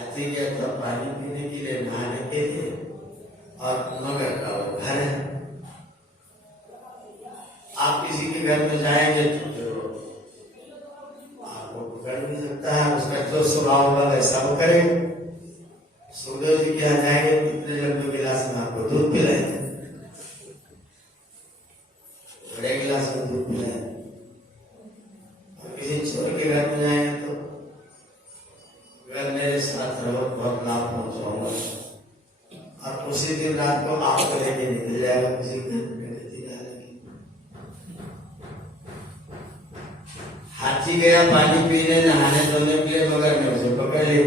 हाथी गया तो पानी पीने के लिए नहाने के लिए, और मगर का वो घर है। आप किसी के घर में जाएंगे तो जो आपको पकड़ भी सकता है, उसका जो स्वभाव होगा वैसा वो करेगा। सुखदेव जी के यहाँ जाएंगे, कितने लंबे गिलास में आपको दूध पिलाएंगे, बड़े गिलास में दूध पिलाएंगे। और किसी छोटे के घर में जाएंगे तो अगर मेरे साथ रहो बहुत लाभ पहुंचाऊंगा, और उसी दिन रात को आपको लेके निकल जाएगा किसी घर में। हाथी गया पानी पीने नहाने धोने के लिए, मगर ने उसे पकड़ लिया।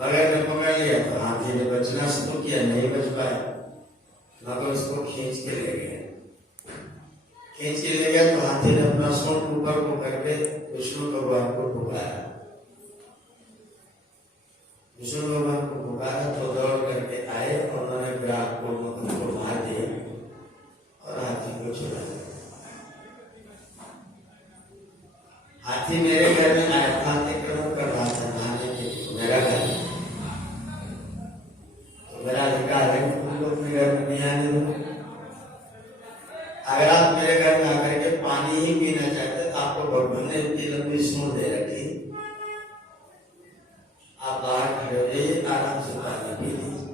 मगर ने पकड़ लिया तो हाथी ने बचना शुरू किया, नहीं बच पाया, मगर उसको खींच के ले गया। खींच के ले गया तो हाथी ने अपना सूंड ऊपर को करके विष्णु भगवान को पुकारा। विष्णु भगवान को पुकारा तो दौड़ करके आए, और उन्होंने ग्राहक को मकर को मार दिया और हाथी को छुड़ा दिया। हाथी मेरे घर में आया था, अतिक्रमण कर रहा था नहाने के लिए, मेरा घर, तो मेरा अधिकार है कि तुम लोग मेरे घर में नहीं आने दो। अगर आप मेरे घर में आकर के पानी ही पीना चाहते तो आपको भगवान ने इतनी लंबी सूंड दे रखी, आप बाहर खड़े हो जाइए, आराम से पानी पी लीजिए।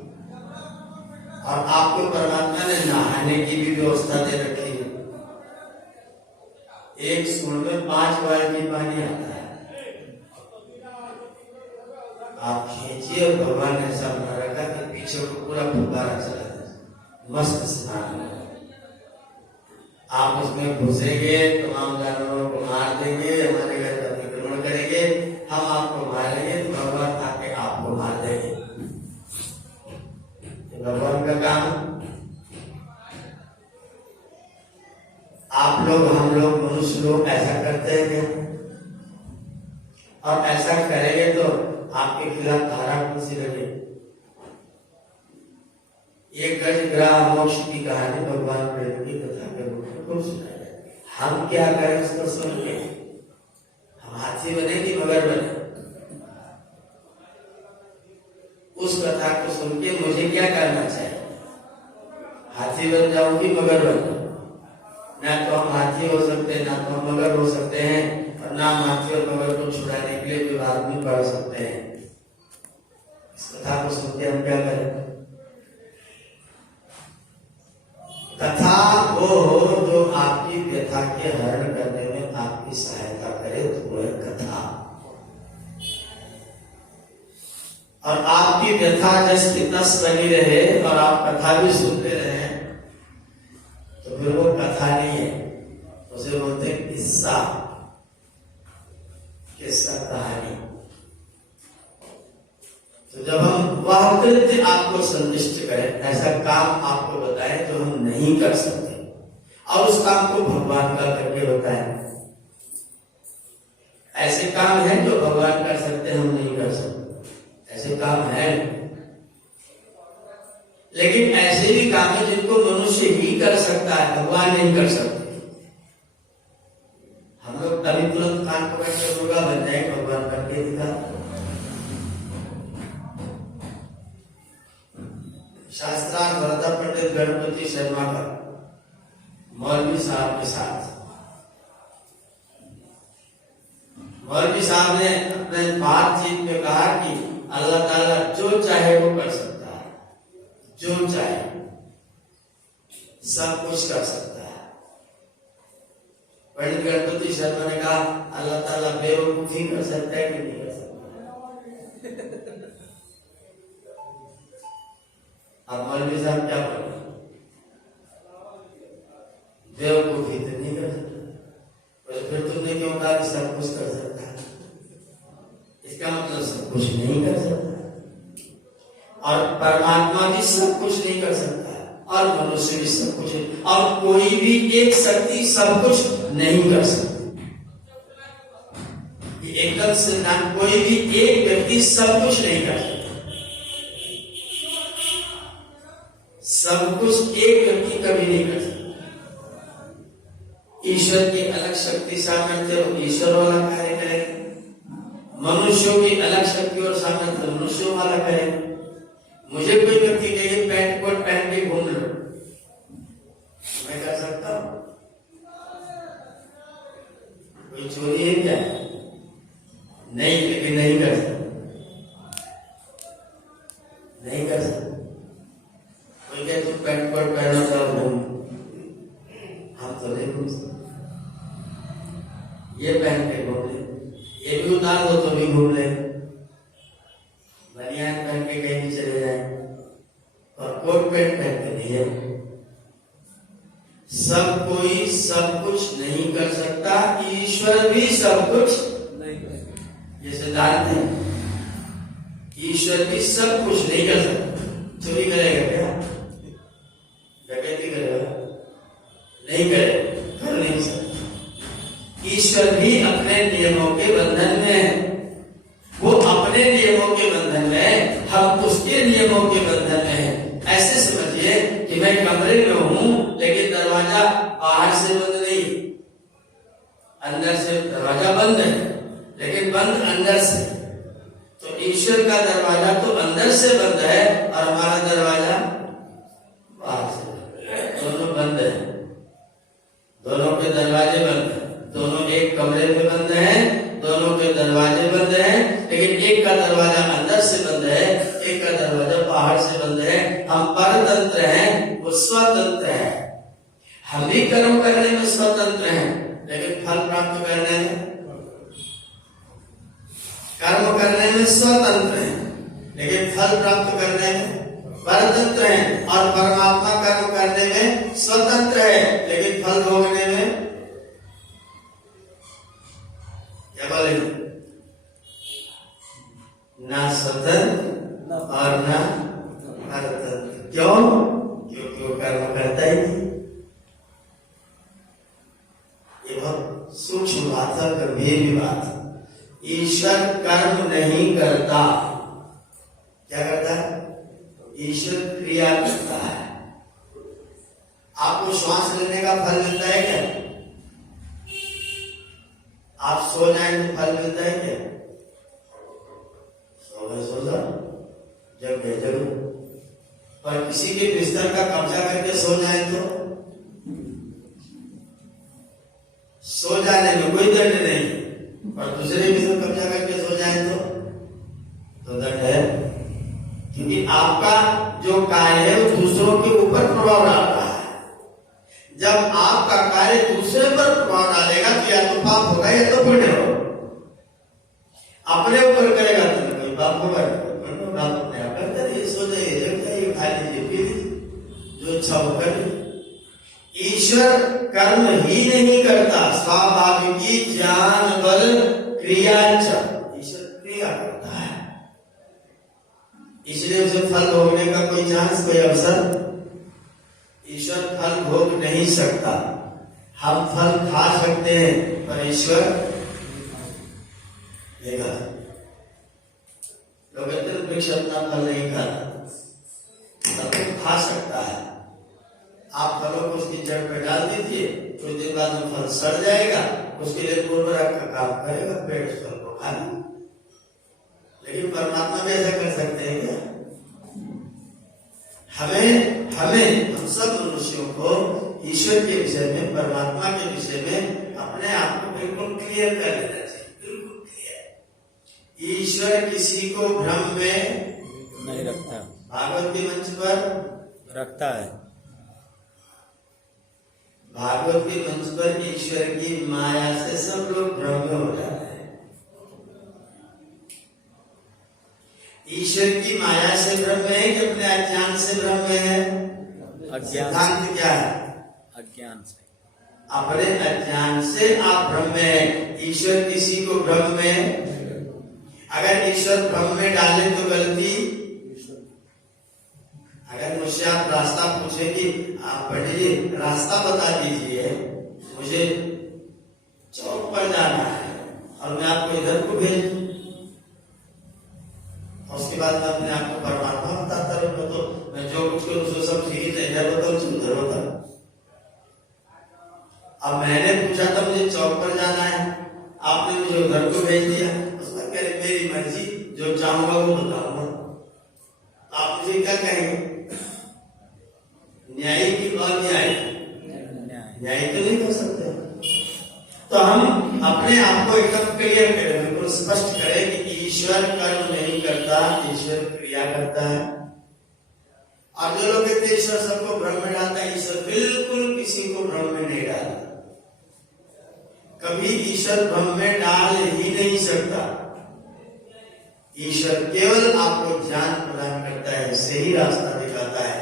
और आपको परमात्मा ने नहाने की भी व्यवस्था दे रखी है। एक सूंड में 5 बाल्टी पानी आता है। आप खींचिए, और भगवान ने ऐसा बना रखा कि पीछे को पूरा फुकारा चला जाए, मस्त स्नान है। आप उसमें घुसेंगे, तमाम जानवरों को मार देंगे, हमारे घर का अतिक्रमण करेंगे, हम आपको मारेंगे, तो भगवान आके आपको मार देंगे। भगवान का काम। आप लोग, हम लोग, मनुष्य लोग ऐसा करते हैं क्या? और ऐसा करेंगे तो आपके खिलाफ धारा कौन सी लगे? ये गज ग्राह मोक्ष की कहानी भगवान प्रेम की कथा के रूप में खूब सुनाई है। हम क्या करें उसको सुन के? हम हाथी बने कि मगर बने? उस कथा को सुन के मुझे क्या करना चाहिए? हाथी बन जाऊं कि मगर बन जाऊं? ना तो हम हाथी हो सकते हैं, ना तो हम मगर हो सकते हैं, और ना हम हाथी और मगर को छुड़ाने के लिए विवाद भी कर सकते हैं। इस कथा को सुन के हम क्या करें? कथा वो हो जो आपकी व्यथा के हरण करने में आपकी सहायता करे, तो वो है कथा। और आपकी व्यथा जैसे तस बनी रहे और आप कथा भी सुनते रहे, तो फिर वो कथा नहीं है, उसे बोलते हैं किस्सा, किस्सा कहानी। तो जब हम वह कृत्य आपको संतुष्ट करें, ऐसा काम आपको बताएं जो हम नहीं कर सकते, और उस काम को भगवान का करके बताएं। ऐसे काम है जो भगवान कर सकते हम नहीं कर सकते, ऐसे काम है। लेकिन ऐसे भी काम है जिनको मनुष्य ही कर सकता है, भगवान नहीं कर सकते। हम लोग तभी तुरंत कान पकड़ के मुर्गा बन जाए, भगवान करके दिखा। शास्त्रार्थ वरदा पंडित गणपति शर्मा का मौलवी साहब के साथ, मौलवी साहब ने अपने बातचीत में कहा कि अल्लाह ताला जो चाहे वो कर सकता है, जो चाहे सब कुछ कर सकता है। पंडित गणपति शर्मा ने कहा अल्लाह ताला बेवकूफी कर सकता है कि नहीं कर सकता? अब मौलवी साहब क्या बोले? बेवकूफी तो नहीं कर सकता। फिर तुमने क्यों कहा कि सब कुछ कर सकता है? इसका मतलब सब कुछ नहीं कर सकता, और परमात्मा भी सब कुछ नहीं कर सकता, और मनुष्य भी सब कुछ नहीं, और कोई भी एक शक्ति सब कुछ नहीं कर सकती। एकदम सिद्धांत, कोई भी एक व्यक्ति सब कुछ नहीं कर सकता। सब कुछ एक व्यक्ति कभी नहीं कर सकता। ईश्वर की अलग शक्ति सामर्थ्य हो, ईश्वर वाला कार्य करेगा। मनुष्यों की अलग शक्ति और सामर्थ्य मनुष्यों वाला करेगा। मुझे कोई व्यक्ति कहे पैंट कोट पहन के घूम लो, मैं कर सकता हूं? कोई चोरी है क्या? नहीं, लेकिन नहीं कर सकता, नहीं कर सकता। कोई कहे तुम पैंट कोट पहनो तो घूम, हम तो नहीं घूम सकते। ये पहन के घूम ले, ये भी उतार दो तो भी घूम ले, बनियान पहन के कहीं भी चले जाए और कोट पैंट पहन के नहीं जाए। सब कोई सब कुछ नहीं कर सकता, ईश्वर भी सब कुछ नहीं कर सकता। ये सिद्धांत है, ईश्वर भी सब कुछ नहीं कर सकता। चोरी करेगा क्या? डकैती करेगा? नहीं करेगा, कर नहीं सकता। ईश्वर भी अपने नियमों के बंधन में है, वो अपने नियमों के बंधन में है, हम उसके नियमों के बंधन में हैं। ऐसे समझिए कि मैं कमरे में हूं लेकिन दरवाजा बाहर से बंद नहीं, अंदर से दरवाजा बंद है लेकिन बंद अंदर से। तो ईश्वर का दरवाजा तो अंदर से बंद है और हमारा दरवाजा बाहर से बंद है। दोनों बंद है, दोनों के दरवाजे बंद है, दोनों एक कमरे में बंद हैं, दोनों के दरवाजे बंद हैं, लेकिन एक का दरवाजा अंदर से बंद है, एक का दरवाजा बाहर से बंद है। हम परतंत्र हैं, वो स्वतंत्र है। हम भी कर्म करने में स्वतंत्र हैं, लेकिन फल प्राप्त करने में, कर्म करने में स्वतंत्र हैं, लेकिन फल प्राप्त करने में परतंत्र हैं। और परमात्मा कर्म करने में स्वतंत्र है, लेकिन फल भोगने में ना स्वतंत्र और ना परतंत्र। क्यों? क्योंकि वो कर्म करता ही नहीं। ये बहुत सूक्ष्म बात है, गंभीर भी बात है। ईश्वर कर्म नहीं करता, क्या करता है? ईश्वर क्रिया करता है। आपको श्वास लेने का फल मिलता है क्या? आप सो जाए तो फल मिलता है क्या? सो जाओ, जब जग। पर किसी के बिस्तर का कब्जा करके सो जाए तो सो जाने में कोई दंड नहीं, पर दूसरे बिस्तर कब्जा करके सो जाए तो दंड है। क्योंकि आपका जो कार्य है वो दूसरों के ऊपर प्रभाव डाल रहा है। जब आपका कार्य दूसरे पर प्रभाव डालेगा तो या तो पाप होगा या तो पुण्य होगा। अपने ऊपर करेगा तो कोई पाप होगा, अपने आप करते रहिए, सो जाइए, जग जाइए, खा लीजिए, पी लीजिए, जो इच्छा हो कर। ईश्वर कर्म ही नहीं करता, स्वाभाविकी ज्ञान बल क्रिया, ईश्वर क्रिया करता है। इसलिए उसे फल भोगने का कोई चांस, कोई अवसर, ईश्वर फल भोग नहीं सकता। हम फल खा सकते हैं पर ईश्वर देगा। लोग कहते हैं वृक्ष अपना फल नहीं खाता, तब तो खा सकता है। आप फलों को उसकी जड़ पर डाल दीजिए, कुछ दिन बाद वो फल सड़ जाएगा, उसके लिए उर्वरक का काम करेगा, पेड़ उस फल को खा लेगा। लेकिन परमात्मा भी ऐसा कर सकते हैं क्या? हम सब मनुष्यों को ईश्वर के विषय में, परमात्मा के विषय में अपने आप को बिल्कुल क्लियर कर लेना चाहिए, बिल्कुल क्लियर। ईश्वर किसी को भ्रम में नहीं रखता। भागवत के मंच पर रखता है। भागवत के मंच पर ईश्वर की माया से सब लोग भ्रम में हो जाते हैं। ईश्वर की माया से भ्रम में है कि अपने अज्ञान से भ्रम में है? सिद्धांत क्या है? अज्ञान से। अपने अज्ञान से आप भ्रम में है। ईश्वर किसी को भ्रम में, अगर ईश्वर भ्रम में डाले तो गलती। अगर मुझसे आप रास्ता पूछे कि आप पंडित जी रास्ता बता दीजिए, मुझे चौक पर जाना है और मैं आपको इधर को भेज, उसके बाद मैं अपने आप को परमात्मा बताता रहूंगा, तो मैं जो कुछ करूँ उसको सब ठीक है, इधर बताऊँ उधर बताऊँ। अब मैंने पूछा था मुझे चौक पर जाना है, आपने मुझे उधर को भेज दिया, उसका कह रहे जो चाहूंगा वो बताऊंगा। आप मुझे क्या कहेंगे? न्यायी की अन्यायी? न्यायी तो नहीं कर सकते। तो हम अपने आप को एकदम क्लियर करें, बिल्कुल स्पष्ट करें कि ईश्वर कर्म नहीं करता, ईश्वर क्रिया करता है। और जो लोग कहते हैं ईश्वर सबको भ्रम में डालता है, ईश्वर बिल्कुल किसी को भ्रम में नहीं डालता। कभी ईश्वर भ्रम में डाल ही नहीं सकता। ईश्वर केवल आपको ज्ञान प्रदान करता है, सही रास्ता दिखाता है।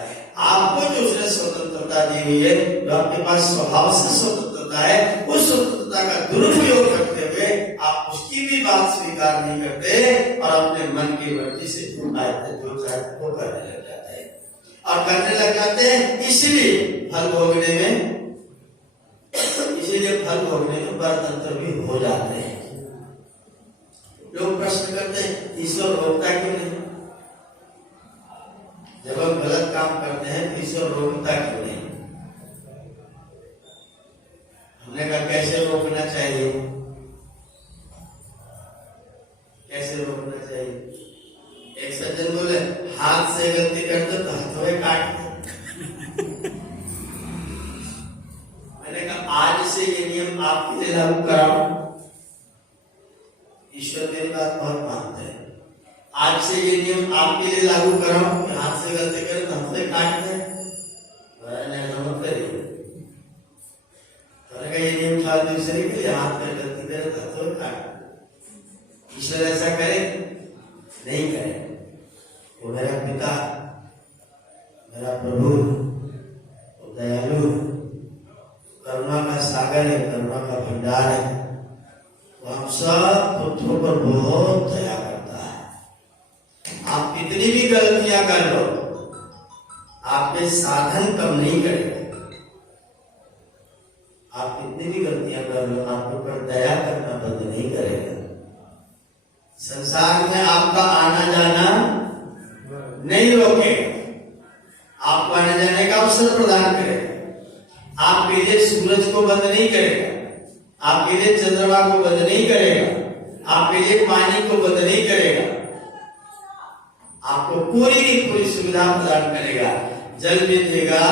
आपको जो उसने स्वतंत्रता दी हुई है, जो आपके पास स्वभाव से स्वतंत्रता है, उस स्वतंत्रता का दुरुपयोग करते हुए आप उसकी भी बात स्वीकार नहीं करते और अपने मन की मर्जी से जो चाहते वो करने लग जाते हैं। और करने लग जाते हैं इसलिए फल भोगने में परतंत्र भी हो जाते हैं। लोग प्रश्न करते हैं ईश्वर रोकता क्यों नहीं? जब हम गलत काम करते हैं तो ईश्वर रोकता क्यों नहीं? हमने कहा कैसे रोकना चाहिए? कैसे रोकना चाहिए? एक सज्जन बोले हाथ से गलती करते तो हथौड़े काट दे। मैंने कहा आज से ये नियम आपके लिए लागू कराओ। ईश्वर मेरी बात बहुत मानते हैं। आज से ये नियम आपके लिए लागू कराओ कि हाथ से गलती करे तो हथौड़े काट दे। मत करिए। ये नियम खाल दूसरे के लिए, हाथ में गलती करे तो हथौड़े काट। ईश्वर ऐसा करे नहीं करे। वो मेरा पिता, मेरा प्रभु, वो दयालु, करुणा का सागर है, करुणा का भंडार है। वो हम सब पुत्रों पर बहुत दया करता है। आप कितनी भी गलतियां कर लो, आपके साधन कम नहीं करेगा। आप कितनी भी गलतियां कर लो, आपके ऊपर दया करना बंद नहीं करेगा। संसार में आपका आना जाना नहीं रोकेगा, आपको आने जाने का अवसर प्रदान करेगा। आपके लिए सूरज को बंद नहीं करेगा, आपके लिए चंद्रमा को बंद नहीं करेगा, आपके लिए पानी को बंद नहीं करेगा। आपको पूरी की पूरी सुविधा प्रदान करेगा। जल भी देगा,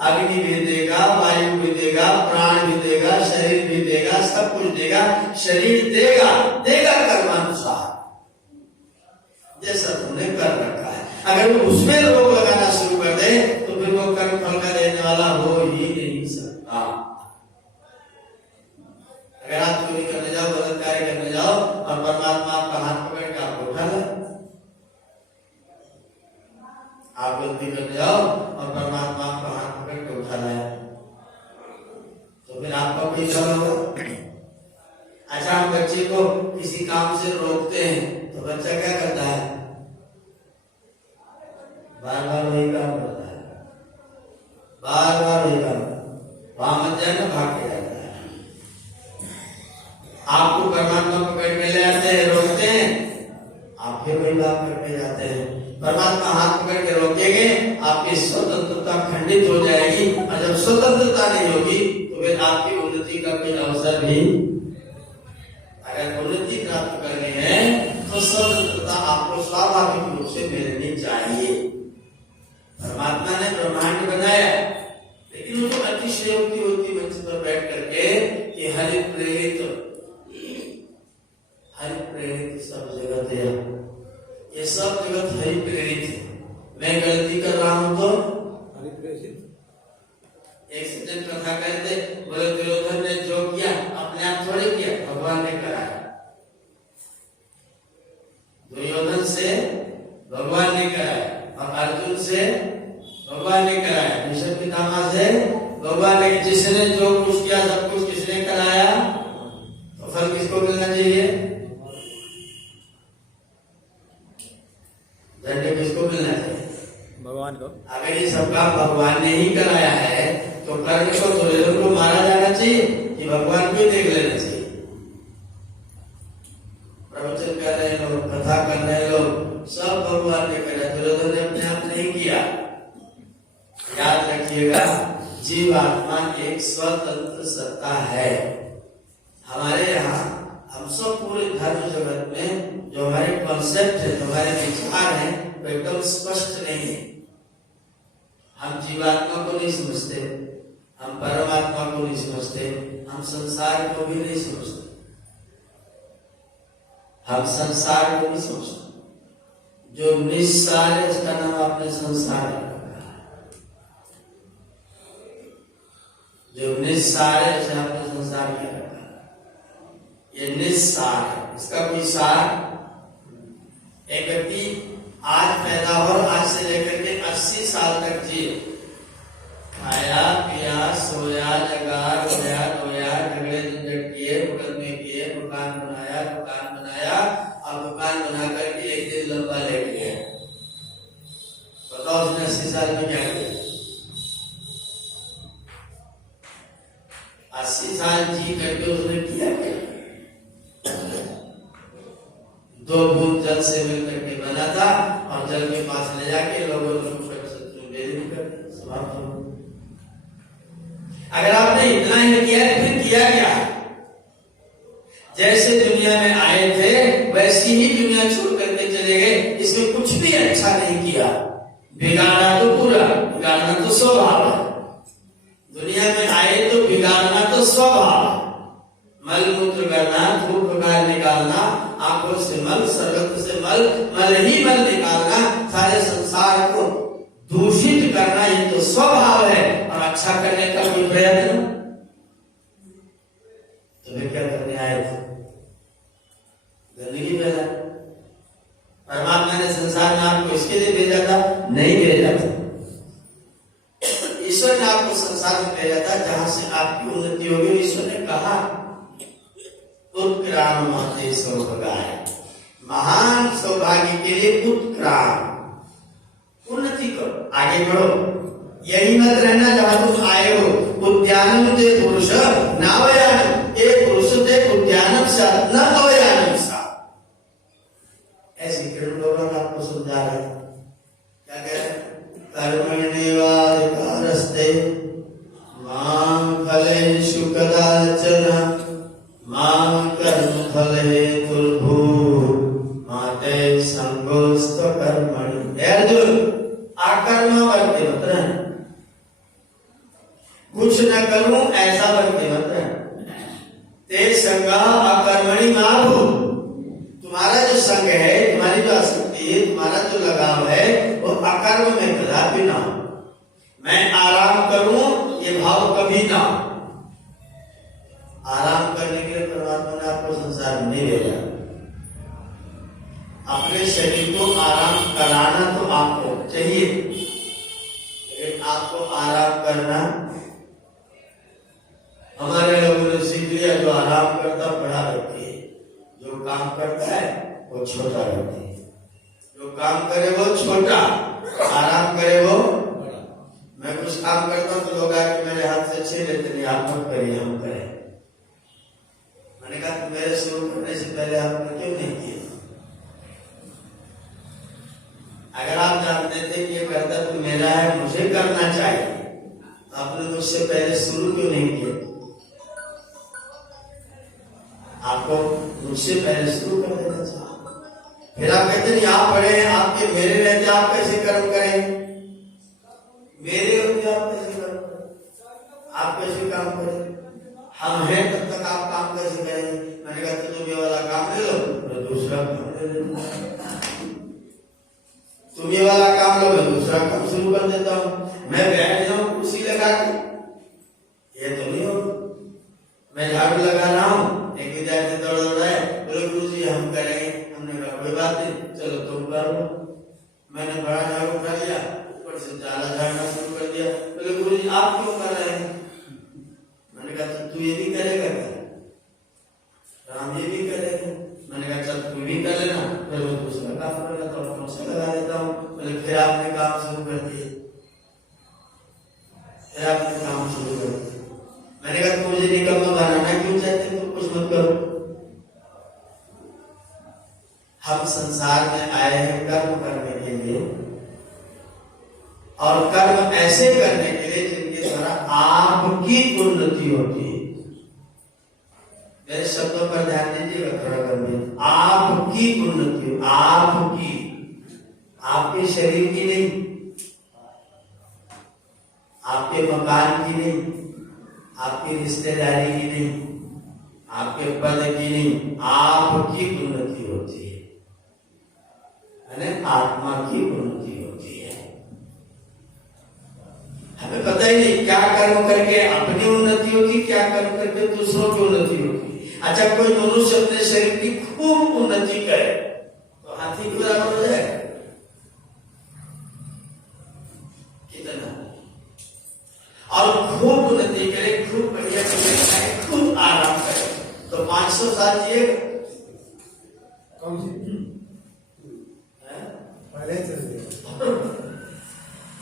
अग्नि भी देगा, वायु भी देगा, प्राण भी देगा, शरीर भी देगा, सब कुछ देगा। शरीर देगा कर्मानुसार, जैसा तुमने कर रखा है। अगर वो उसमें रोक लगाना शुरू कर दे तो फिर वो कर्म फल का देने वाला हो ही नहीं सकता। अगर आप चोरी करने जाओ, गलत कार्य करने जाओ और परमात्मा आपका हाथ पकड़ के आपको उठा ले, आप गलती करने जाओ और परमात्मा आपका हाथ पकड़ के उठा लाए, तो फिर आपका कोई फल होगा? अच्छा, हम बच्चे को किसी काम से रोकते हैं तो बच्चा क्या करता है? बार बार वही काम करता है, बार बार वही काम। वहां मत जाए ना, भाग के जाता है। आपको परमात्मा पकड़ के ले आते हैं, रोकते हैं, आप फिर वही बात करके जाते हैं। परमात्मा हाथ पकड़ के रोकेंगे, आपकी स्वतंत्रता खंडित हो जाएगी। और जब स्वतंत्रता नहीं होगी तो फिर आपकी उन्नति का कोई अवसर भी, अगर उन्नति प्राप्त करनी है तो स्वतंत्रता आपको स्वाभाविक रूप से मिलनी चाहिए। परमात्मा ने ब्रह्मांड बनाया, लेकिन वो तो अतिशयोक्ति होती मंच पर बैठ करके कि हरि प्रेरित सब जगत है, ये सब जगत हरि प्रेरित है। मैं गलती कर रहा हूं तो हरि प्रेरित। एक सज्जन कथा कहते, बोले दुर्योधन ने जो किया अपने आप थोड़े किया, भगवान ने कराया। दुर्योधन से भगवान ने कराया, और अर्जुन से भगवान ने कराया, भीष्म पितामह से भगवान ने। जिसने जो कुछ किया सब कुछ किसने कराया, तो फल किसको मिलना चाहिए? दंड किसको मिलना चाहिए? भगवान को। अगर ये सब काम भगवान ने ही कराया है तो कर्ण को, दुर्योधन को मारा जाना चाहिए कि भगवान को देख लेना चाहिए? प्रवचन कर रहे लोग, कथा कर रहे लोग, सब भगवान ने करा, दुर्योधन ने अपने आप नहीं किया। याद रखिएगा, जीवात्मा एक स्वतंत्र सत्ता है। हमारे यहाँ हम सब पूरे धर्म जगत में जो हमारे कॉन्सेप्ट है, हमारे विचार हैं, वो एकदम स्पष्ट नहीं है। हम जीवात्मा को नहीं समझते, हम परमात्मा को नहीं समझते, हम संसार को भी नहीं समझते, हम संसार को नहीं समझते। जो निस्सार है उसका नाम आपने संसार रखा है। जो निस्सार है उसे आपने संसार क्या रखा है। ये निस्सार है, इसका कोई सार। एक व्यक्ति आज पैदा हो, आज से लेकर के 80 साल तक जिए, खाया पिया सोया जगा रोया धोया झगड़े झंझट किए, मुकदमे किए, मकान बनाया और दुकान बना करके एक दिन लंबा लेट गया। बताओ उसने 80 साल में क्या किया? 80 साल जी करके उसने किया क्या? 2 बूंद जल से मिलकर के बना था और जल के पास ले जाके लोगों ने समाप्त हो। अगर आपने इतना ही किया फिर किया क्या? जैसे दुनिया में आए थे वैसी ही दुनिया छोड़ करके चले गए। इसमें कुछ भी अच्छा नहीं किया। बिगाड़ना तो पूरा, बिगाड़ना तो स्वभाव है। दुनिया में आए तो बिगाड़ना तो स्वभाव है। मल मूत्र करना, धूप प्रकार निकालना, आंखों से मल, सर्वत्र से मल, मल ही मल निकालना, सारे संसार को दूषित करना, ये तो स्वभाव है। और अच्छा करने का कोई प्रयत्न तो फिर क्या करने आए थे? गंदगी फैला। परमात्मा ने संसार में आपको इसके लिए भेजा था? नहीं भेजा था। ईश्वर ने आपको संसार में भेजा था जहां से आपकी उन्नति होगी। ईश्वर ने कहा उत्क्रामते सौभाग्य, महान सौभाग्य के लिए उत्क्राम, उन्नति करो, आगे बढ़ो। यही मत रहना जहां तुम आए हो। उद्यानम ते पुरुष नावयानम, एक पुरुष ते उद्यानम सा न अवयानम सा। ऐसी किरण लोग आपको समझा रहे हैं। क्या कह रहे हैं? कर्मण्येवाधिकारस्ते मां फलेषु कदाचन मां कर्म फलहेतुर्भूः माते संगोऽस्त्व कर्मणि। अर्जुन, आकर्म वर्ते मत रहना, कुछ न करूं ऐसा वर्ते मत रहना। ते संगा अकर्मणि मा भूः, तुम्हारा जो संग है, तुम्हारी जो आसक्ति है, तुम्हारा जो लगाव है, वो अकर्म में कदापि ना हो। मैं आराम करूं ये भाव कभी ना हो। आराम करने के लिए परमात्मा ने आपको संसार में नहीं भेजा। अपने शरीर को आराम कराना तो आपको चाहिए, लेकिन आपको आराम करना, हमारे लोगों ने सीख लिया जो आराम करता बड़ा व्यक्ति है, जो काम करता है वो छोटा व्यक्ति है। जो काम करे वो छोटा, आराम करे वो बड़ा। मैं कुछ काम करता हूँ तो लोग आके मेरे हाथ से छीन लेते, नहीं आप मत करिए, हम करें। मैंने कहा मेरे शुरू करने से पहले आपने क्यों नहीं किया? अगर आप जानते थे कि ये बेहतर तो मेरा है, मुझे करना चाहिए, आपने मुझसे पहले शुरू क्यों नहीं किया? आपको मुझसे पहले शुरू कर देना चाहिए। फिर आप कहते नहीं आप बड़े हैं, आपके मेरे रहते आप कैसे कर्म करें? मेरे होते आप कैसे कर्म करें? आप कैसे काम करें? हम हैं तब तक आप काम कैसे करेंगे? मैंने कहा तुम ये वाला काम ले लो, तो दूसरा काम ले लो। तुम ये वाला काम लो, मैं दूसरा काम शुरू कर देता हूँ। मैं बैठ जाऊं कुर्सी लगा के, ये तो नहीं हो। मैं झाड़ू लगा रहा हूँ, एक विद्यार्थी दौड़ रहा है, बोले गुरुजी हम करेंगे। हमने कहा कोई बात नहीं, चलो तुम करो। मैंने बड़ा झाड़ू उठा लिया, ऊपर से जाला झाड़ना शुरू कर दिया। बोले गुरुजी आप क्यों कर रहे हैं? मैंने कहा तू ये भी करेगा क्या? राम ये भी करेगा। मैंने कहा चल तू भी कर लेना, फिर वो दूसरा काम कर लेता हूँ, तुमसे लगा देता हूँ। बोले फिर आपने काम शुरू कर दिए, फिर आपने काम शुरू कर दिया। मैंने कहा तुम मुझे निकम्मा बनाना क्यों चाहते? तुम कुछ मत करो। हम संसार में आए हैं कर्म करने के लिए, और कर्म ऐसे करने के लिए जिनके द्वारा आपकी उन्नति होती है। मेरे शब्दों पर पर ध्यान दीजिएगा थोड़ा गंभीर। आपकी उन्नति, आपकी, आपके शरीर की नहीं, आपके मकान की नहीं, आपकी रिश्तेदारी की नहीं, आपके पद की नहीं, आपकी उन्नति होती है, आत्मा की उन्नति होती है। हमें पता ही नहीं क्या कर्म करके अपनी उन्नति होगी, क्या कर्म करके दूसरों की उन्नति होगी। अच्छा, कोई मनुष्य अपने शरीर की खूब उन्नति करे तो हाथी की बराबर हो जाएगा कितना? और खूब उन्नति करे, खूब बढ़िया करे, खूब आराम करे तो 500 साल जिएगा।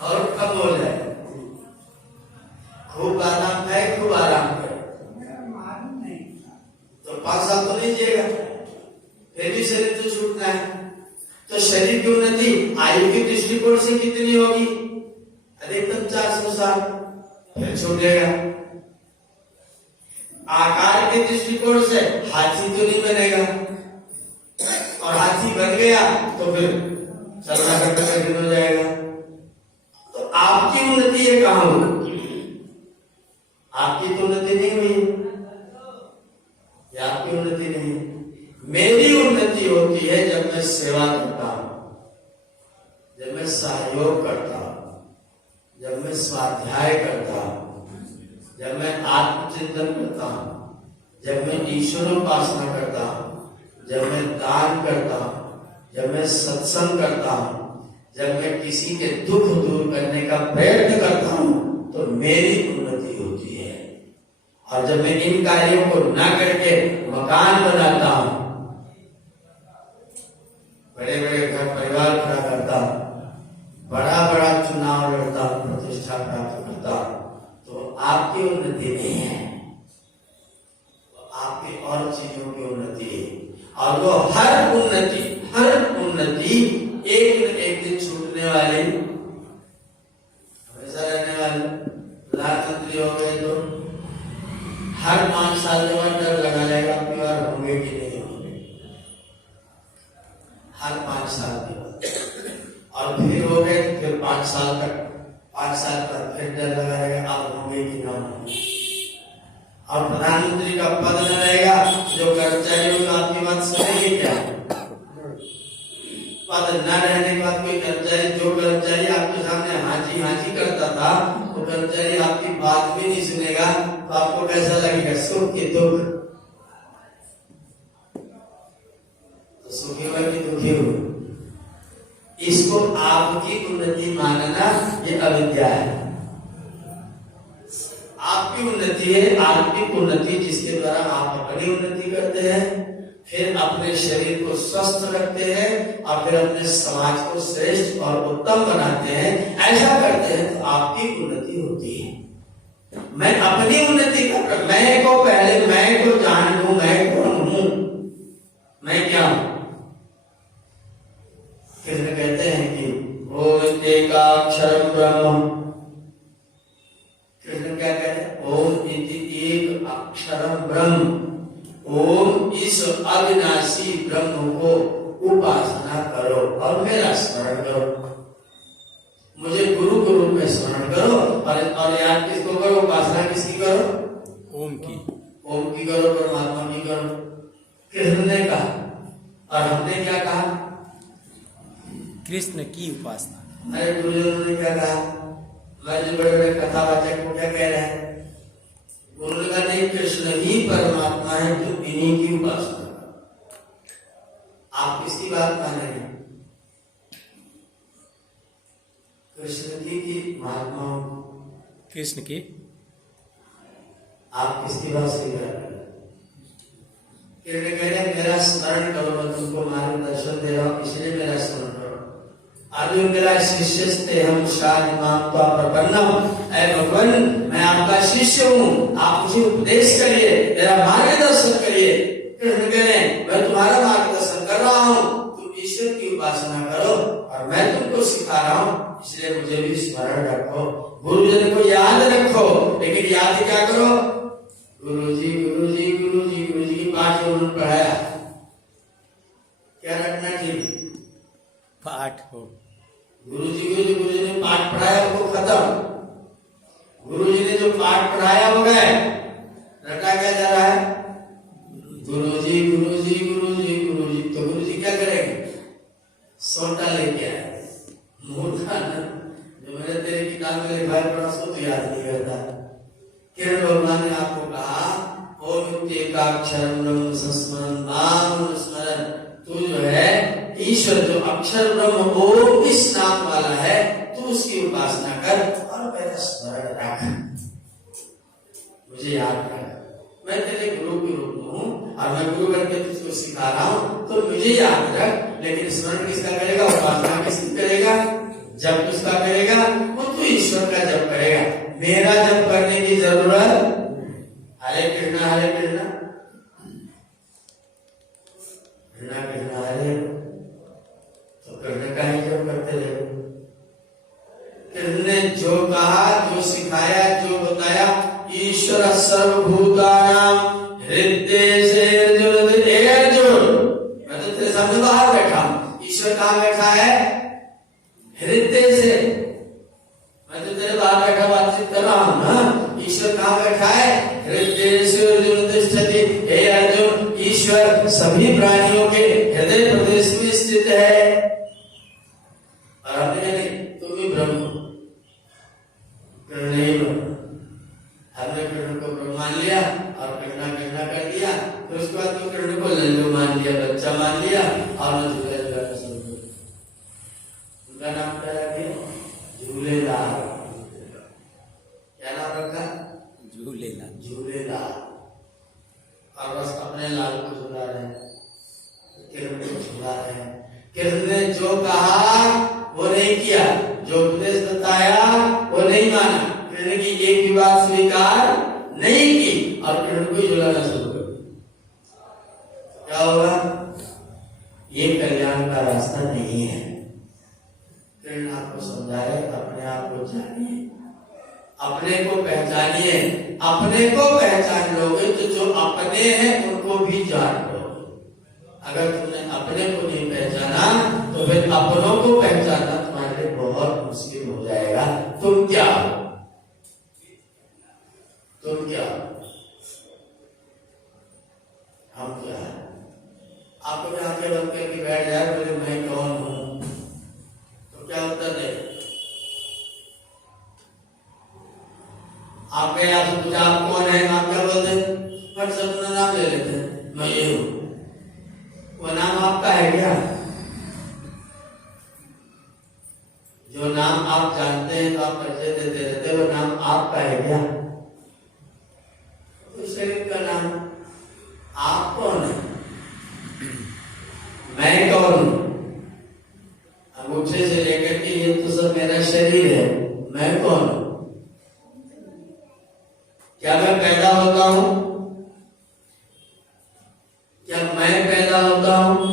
और कब हो जाए? खूब आराम है, खूब आराम करे तो 5 साल तो नहीं जिएगा, फिर भी शरीर तो छूटना है। तो शरीर की उन्नति आयु के दृष्टिकोण से कितनी होगी? अधिकतम 400 साल, फिर छूटेगा। आकार के दृष्टिकोण से हाथी तो नहीं बनेगा, और हाथी बन गया तो फिर चलना करना कठिन हो जाएगा। तो आपकी उन्नति ये कहां हुई? आपकी तो उन्नति नहीं हुई, आपकी उन्नति नहीं। मेरी उन्नति होती है जब मैं सेवा करता हूं, जब मैं सहयोग करता हूं, जब मैं स्वाध्याय करता हूं, जब मैं आत्मचिंतन करता हूं, जब मैं ईश्वरोपासना करता हूं, जब मैं दान करता हूं, जब मैं सत्संग करता हूं, जब मैं किसी के दुख दूर करने का प्रयत्न करता हूं, तो मेरी उन्नति होती है। और जब मैं इन कार्यों को न करके मकान बनाता हूं, बड़े बड़े घर परिवार खड़ा करता हूं, बड़ा बड़ा चुनाव लड़ता हूं, प्रतिष्ठा प्राप्त करता हूं, तो आपकी उन्नति नहीं है, तो आपकी और चीजों की उन्नति है। और वो हर उन्नति एक न एक दिन छूटने वाली, हमेशा रहने वाली। प्रधानमंत्री हो गए तो हर 5 साल के बाद डर लगा रहेगा आपकी बार होंगे कि नहीं होंगे, हर 5 साल के बाद। और फिर हो गए फिर 5 साल तक, 5 साल तक फिर डर लगा रहेगा आप होंगे कि ना होंगे। और प्रधानमंत्री का पद न रहेगा, जो कर्मचारी का आपकी बात सुनेंगे क्या? पद न रहने के बाद कोई कर्मचारी, जो कर्मचारी आपके सामने हाजी हाजी करता था, वो कर्मचारी आपकी बात भी नहीं सुनेगा, तो आपको कैसा लगेगा? सुख के दुख, तो सुखी हुआ कि दुखी हुआ? इसको आपकी उन्नति मानना ये अविद्या है। आपकी उन्नति है आत्मिक उन्नति, जिसके द्वारा आप अपनी उन्नति करते हैं, फिर अपने शरीर को स्वस्थ रखते हैं, और फिर अपने समाज को श्रेष्ठ और उत्तम बनाते हैं। ऐसा करते हैं तो आपकी उन्नति होती है। मैं अपनी उन्नति कर रहा, मैं को पहले मैं को जान लूं, मैं कौन हूं, मैं क्या हूं। कृष्ण कहते हैं कि ओम एकाक्षरम ब्रह्म, कृष्ण क्या कहते हैं? ओम इति एक अक्षरम ब्रह्म, ओम इस अविनाशी ब्रह्म को उपासना करो और मेरा स्मरण करो। मुझे गुरु के रूप में स्मरण करो, और याद किसको करो? उपासना किसकी करो? ओम की। ओम की करो, परमात्मा की करो। कृष्ण ने कहा, और हमने क्या कहा? कृष्ण की उपासना। अरे गुरुजनों ने क्या कहा? मैं जो बड़े बड़े कथावाचक को क्या कह रहे हैं? गुरु ने कहा नहीं, कृष्ण ही परमात्मा है, तो इन्हीं की उपासना। आप किसकी बात मानेंगे? कृष्ण की महात्मा? कृष्ण की। आप किसकी बात स्वीकार करें? कह रहे मेरा स्मरण करो, मैं तुमको मार्गदर्शन दे रहा हूं, इसलिए मेरा स्मरण करो। आदि मेरा शिष्य हम शाम तो प्रपन्नम, ऐ भगवान मैं आपका शिष्य हूँ, आप मुझे उपदेश करिए, मेरा मार्गदर्शन करिए। कृष्ण कह रहे हैं मैं तुम्हारा मार्गदर्शन कर रहा हूँ, तुम ईश्वर की उपासना करो, और मैं तुमको सिखा रहा हूँ, इसलिए मुझे भी स्मरण रखो, गुरुजन को याद रखो। लेकिन याद क्या करो? गुरुजी गुरुजी गुरुजी गुरुजी की 5 पाठ हो। गुरुजी ने पाठ पढ़ाया वो खत्म। गुरुजी ने जो पाठ पढ़ाया हो गए, रटा क्या जा रहा है? गुरुजी तो गुरुजी क्या करेंगे? सोटा लेके आए, मूर्खा न, जो मैंने तेरे किताब में लिखा है पढ़ा सो तो याद नहीं करता। किरण भगवान ने आपको कहा ओम एकाक्षरम ब्रह्म संस्मरण नाम स्मरण, तू जो है ईश्वर जो अक्षर ब्रह्म ओम इस नाम वाला है, तू उसकी उपासना कर और मेरा स्मरण रख, मुझे याद रख। मैं तेरे गुरु के रूप में हूँ और मैं गुरु बन के तुझको सिखा रहा हूँ, तो मुझे याद रख। लेकिन स्मरण किसका करेगा? उपासना किसकी करेगा? जब किसका करेगा? वो तू ईश्वर का जप करेगा, मेरा जप करने की जरूरत। हरे कृष्णा हरे कृष्णा कृष्णा कृष्णा हरे, तो कृष्ण का ही जप करते रहे। कृष्ण ने जो कहा, जो सिखाया, जो बताया, ईश्वर सर्वभूतानां हृदय से अर्जुन, मैं तो तेरे सामने बाहर बैठा हूं, ईश्वर कहां बैठा है? हृदय से। मैं तो तेरे बाहर बैठा बातचीत कर रहा हूं ना, ईश्वर कहां बैठा है? हृदय से अर्जुन तिष्ठति, हे अर्जुन, ईश्वर सभी प्राणियों के हृदय प्रदेश में स्थित है। और हमने नहीं, तुम ही ब्रह्म, कृष्ण ही ब्रह्म। हमने कृष्ण को ब्रह्म मान लिया और कृष्णा कृष्णा कर दिया, फिर उसके बाद तो कृष्ण को लल्लू मान लिया, बच्चा मान लिया और न झूले लगाना शुरू कर। उनका नाम क्या रखा? झूलेलाल। क्या नाम रखा? झूलेलाल। झूलेलाल। और बस अपने लाल को झूला रहे हैं, कृष्ण को झूला रहे हैं। कृष्ण ने जो कहा वो नहीं किया, जो उपदेश बताया वो नहीं माना, कृष्ण की एक भी बात स्वीकार नहीं की और कृष्ण को ही झुलाना शुरू कर दिया। क्या होगा? ये कल्याण का रास्ता नहीं है। कृष्ण आपको समझाए, अपने आप को जानिए, अपने को पहचानिए। अपने को पहचान लोगे तो जो अपने हैं उनको भी जान लोगे। अगर तुमने अपने को नहीं पहचाना तो फिर अपनों को पहचानना तुम्हारे लिए बहुत मुश्किल हो जाएगा। तुम क्या हो? तुम क्या हो? हम क्या है? आपको भी आंखें बंद करके बैठ जाए, बोले मैं कौन हूं, तो क्या उत्तर दे? आपके आपसे पूछा आप कौन है, आप क्या बोलते? फट से अपना नाम ले लेते हैं, मैं ये हूं। वो नाम आपका है क्या? जो नाम आप जानते हैं तो आप परिचय देते रहते, वो नाम आपका है क्या? तो शरीर का नाम। आप कौन है? मैं कौन हूं? अंगूठे से लेकर के ये तो सब मेरा शरीर है, मैं कौन हूं? क्या मैं पैदा होता हूं? क्या मैं पैदा होता हूं?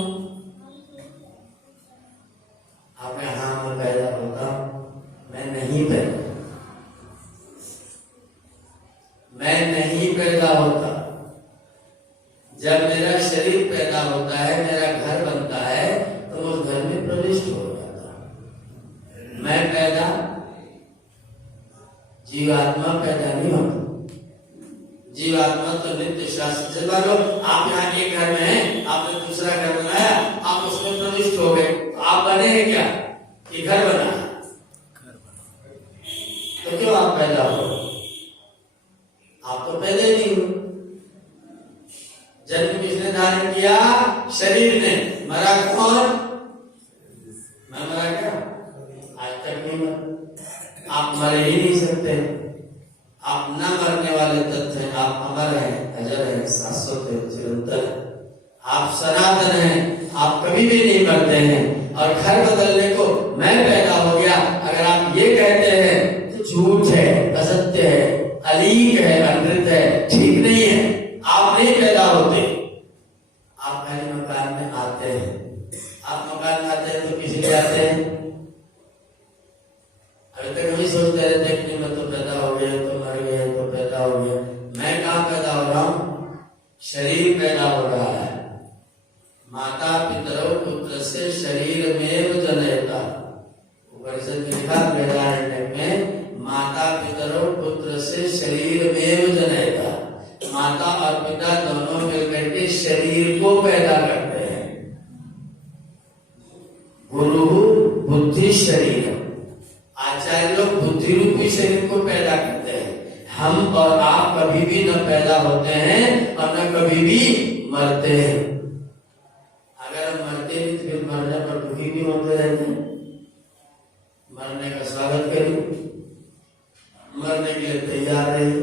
आपने हाँ मैं पैदा होता हूं, मैं नहीं पैदा, मैं नहीं पैदा होता। जब मेरा शरीर पैदा होता है, मेरा घर बनता है, तो उस घर में प्रविष्ट हो जाता। मैं पैदा, जीवात्मा पैदा नहीं होता। जीवात्मा तो नित्य शास्त्र से मानो, आप यहाँ एक घर में हैं, आपने दूसरा घर बनाया, आप उसमें प्रविष्ट हो गए, तो आप बने हैं क्या? ये घर बना, तो क्यों आप पैदा हो? आप तो पैदा ही नहीं हो। जन्म किसने धारण किया? शरीर ने। मरा कौन? मैं मरा क्या? आज तक नहीं मरा। आप मर ही नहीं सकते। आप न मरने वाले तत्व हैं, आप अमर हैं, अजर हैं, शाश्वत हैं, चिरंतन। आप सनातन हैं, आप कभी भी नहीं मरते हैं। और घर बदलने को मैं पैदा हो गया अगर आप ये कहते हैं तो झूठ है, असत्य है, अलीक है, अनृत है, ठीक नहीं है। आप नहीं पैदा होते, आप पहले मकान में आते हैं। आप मकान में आते हैं तो किस लिए आते हैं? अभी तक नहीं सोचते रहते कि मैं तो पैदा हो गया, तो मर गया, तो पैदा हो गया। मैं कहाँ पैदा हो रहा हूँ? शरीर पैदा हो रहा है। माता पितरौ पुत्र से शरीर में जनयति। बुद्धि शरीर। आचार्य लोग बुद्धि रूपी शरीर को पैदा करते हैं। हम और आप कभी भी न पैदा होते हैं और न कभी भी मरते हैं। अगर हम मरते नहीं तो फिर मरने पर दुखी भी होते रहते हैं। मरने का स्वागत करिए, मरने के लिए तैयार रहिए,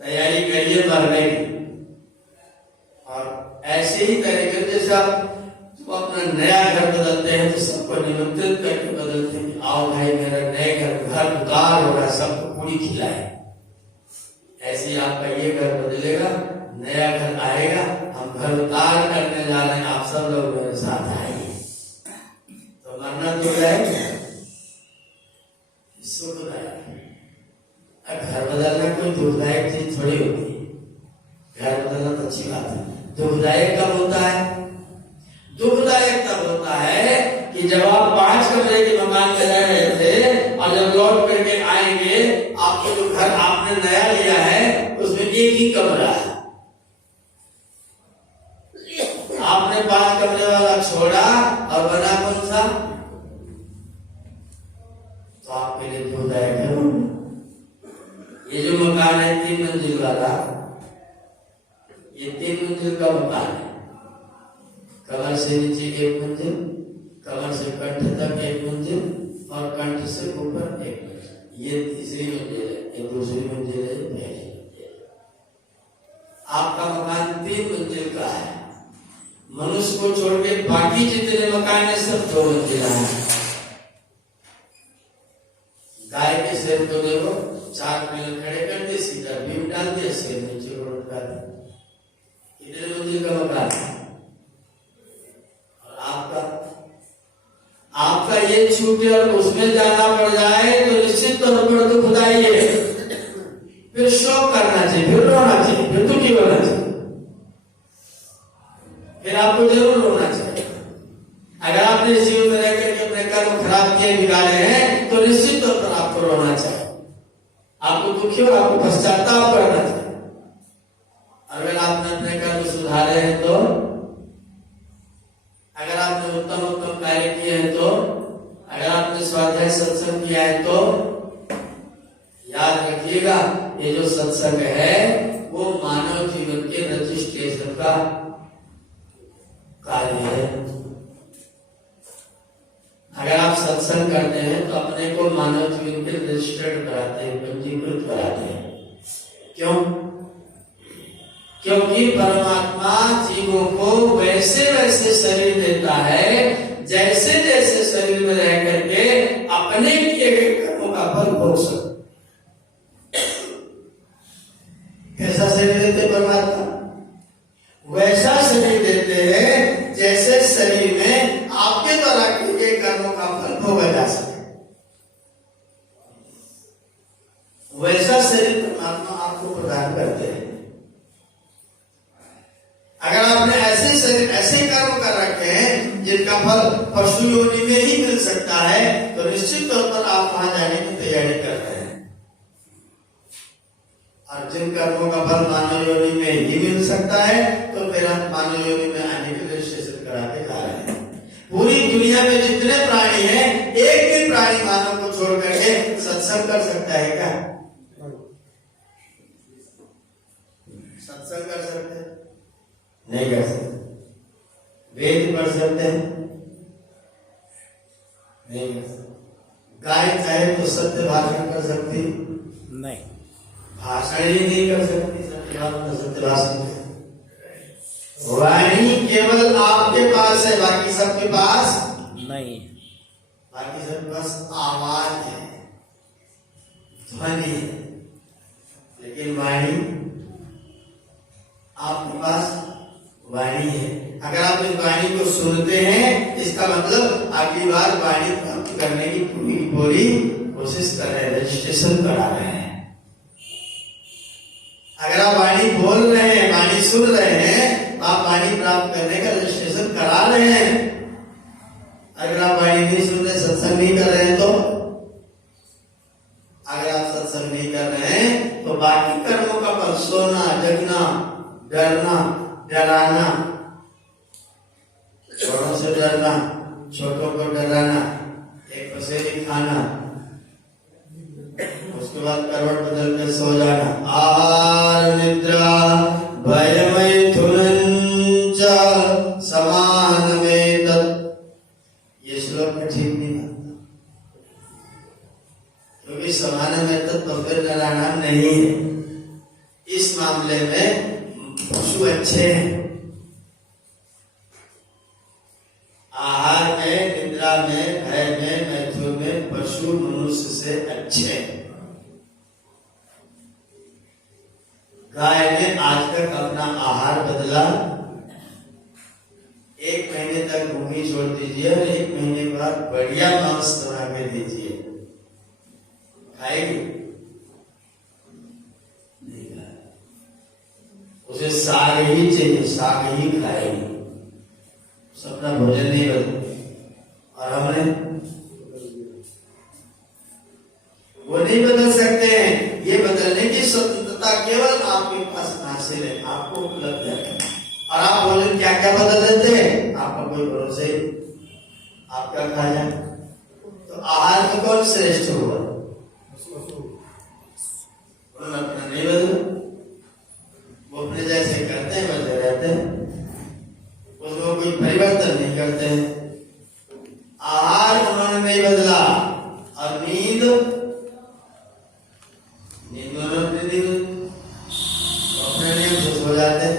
तैयारी करिए मरने की। और ऐसे ही तरीके से जैसे आप अपना नया घर बदलते हैं तो सबको निमंत्रित करके बदलते हैं कि आओ भाई मेरा नए घर उतार हो रहा, सबको पूरी खिलाए। ऐसे ही आपका ये घर बदलेगा, नया घर आएगा, हम घर उतार करने जा रहे हैं, आप सब लोग मेरे साथ आएंगे। तो मरना तो है सुखदायक। घर बदलना कोई दुखदायक चीज थोड़ी होती है। घर बदलना तो अच्छी बात है। दुखदायक कब होता है? दुखदायक तब होता है कि जब आप 5 कमरे के मकान में रह रहे थे और जब लौट करके आएंगे, आपको जो घर आपने नया लिया है उसमें एक ही कमरा है। आपने 5 कमरे वाला छोड़ा और बना कौन सा? तो आपके लिए दुखदायक है। ये जो मकान है 3 मंजिल वाला, ये 3 मंजिल का मकान है। कमर से नीचे 1 मंजिल, कमर से कंठ तक 1 मंजिल और कंठ से ऊपर 1 मंजिल। ये तीसरी मंजिल है, ये दूसरी मंजिल है, ये पहली मंजिल है। आपका मकान 3 मंजिल का है। मनुष्य को छोड़ के बाकी जितने मकान है सब 2 मंजिला है। गाय के सिर को देखो 4 मिनट खड़े कर दिए, सीधा बीम डाल दिया, सिर नीचे को लटका दिया। कितने मंजिल का मकान है? आपका ये छूटे और उसमें जाना पड़ जाए तो निश्चित तौर पर दुखदाई है। फिर शोक करना चाहिए, फिर रोना चाहिए, फिर दुखी होना चाहिए, फिर आपको जरूर रोना चाहिए। अगर आपने जीवन में रह करके अपने कर्म खराब किए, बिगाड़े हैं, तो निश्चित तौर पर आपको रोना चाहिए, आपको दुखी और आपको पश्चाताप करना चाहिए। अगर आपने अपने कर्म सुधारे हैं तो, अगर आपने उत्तम उत्तम कार्य किए हैं तो, अगर आपने स्वाध्याय सत्संग किया है तो याद रखिएगा, ये जो सत्संग है वो मानव जीवन के रजिस्ट्रेशन का कार्य है। अगर आप सत्संग करते हैं तो अपने को मानव जीवन के रजिस्टर्ड कराते हैं, पंजीकृत कराते हैं। क्यों? क्योंकि परमात्मा जीवों को वैसे वैसे शरीर देता है जैसे जैसे शरीर में रह करके अपने किए गए कर्मों का फल भोग सकते। कैसा शरीर देते परमात्मा? वैसा शरीर देते हैं जैसे शरीर में आपके द्वारा किए गए कर्मों का फल भोगा जा सके। वैसा शरीर परमात्मा आपको प्रदान करते हैं। अगर आपने ऐसे शरीर, ऐसे कर्म कर रखे हैं जिनका फल पशु योनि में ही मिल सकता है, तो निश्चित तौर पर आप वहां जाने की तैयारी कर रहे हैं। और जिन कर्मों का फल मानव योनि में ही मिल सकता है, तो फिर हम मानव योनि में आने के रजिस्ट्रेशन करा के जा रहे हैं। पूरी दुनिया में जितने प्राणी हैं, एक भी प्राणी मानव को छोड़ करके सत्संग कर सकता है क्या? सत्संग कर सकते हैं? नहीं कर सकते। वेद पढ़ सकते हैं? नहीं कर सकते। गाय चाहे तो सत्य भाषण कर सकती? नहीं। भाषण ही नहीं कर सकती, सत्य भाषण। वाणी केवल आपके पास है, बाकी सबके पास नहीं। बाकी सबके पास आवाज है, ध्वनि है, लेकिन वाणी आपके पास वाणी है। अगर आप इस वाणी को सुनते हैं, इसका मतलब अगली बार वाणी प्राप्त करने की पूरी कोशिश कर रहे हैं, रजिस्ट्रेशन करा रहे हैं। अगर आप वाणी बोल रहे हैं, वाणी सुन रहे हैं, तो आप वाणी प्राप्त करने का रजिस्ट्रेशन करा रहे हैं। अगर आप वाणी नहीं सुन रहे, सत्संग नहीं कर रहे हैं, तो अगर आप सत्संग नहीं कर रहे हैं तो बाकी कर्मों का फल, सोना, जगना, डरना, डराना, छोटों से डरना, छोटों को डराना, से ही खाना, उसके बाद करवट बदल के सो जाना। आहार निद्रा भयमैथुनञ्च समानमेतत्। ये श्लोक में ठीक नहीं आता, क्योंकि समानमेतत् तो फिर नारायण नहीं है। इस मामले में पशु अच्छे हैं, आहार में, निद्रा में, भय में, मैथुन में पशु मनुष्य से अच्छे हैं। गाय ने आज तक अपना आहार बदला, 1 महीने तक भूमि छोड़ दीजिए और 1 महीने के बाद बढ़िया मांस बना के दीजिए, खाएगी? नहीं खाएगी। उसे साग ही चाहिए, साग ही खाएगी, अपना भोजन नहीं बदल। और हमने वो नहीं बदल सकते हैं। ये बदलने की स्वतंत्रता केवल आपके पास हासिल है, आपको उपलब्ध है। और आप भोजन क्या क्या बदल देते हैं, आपका कोई भरोसा ही, आप क्या खाया? तो आहार में कौन श्रेष्ठ होगा? उन्होंने अपना नहीं बदला, वो अपने जैसे करते हैं, बदले रहते हैं, उसमें कोई परिवर्तन नहीं करते हैं। आहार उन्होंने नहीं बदला, और नींद उन्होंने अपने नियम से सो जाते हैं।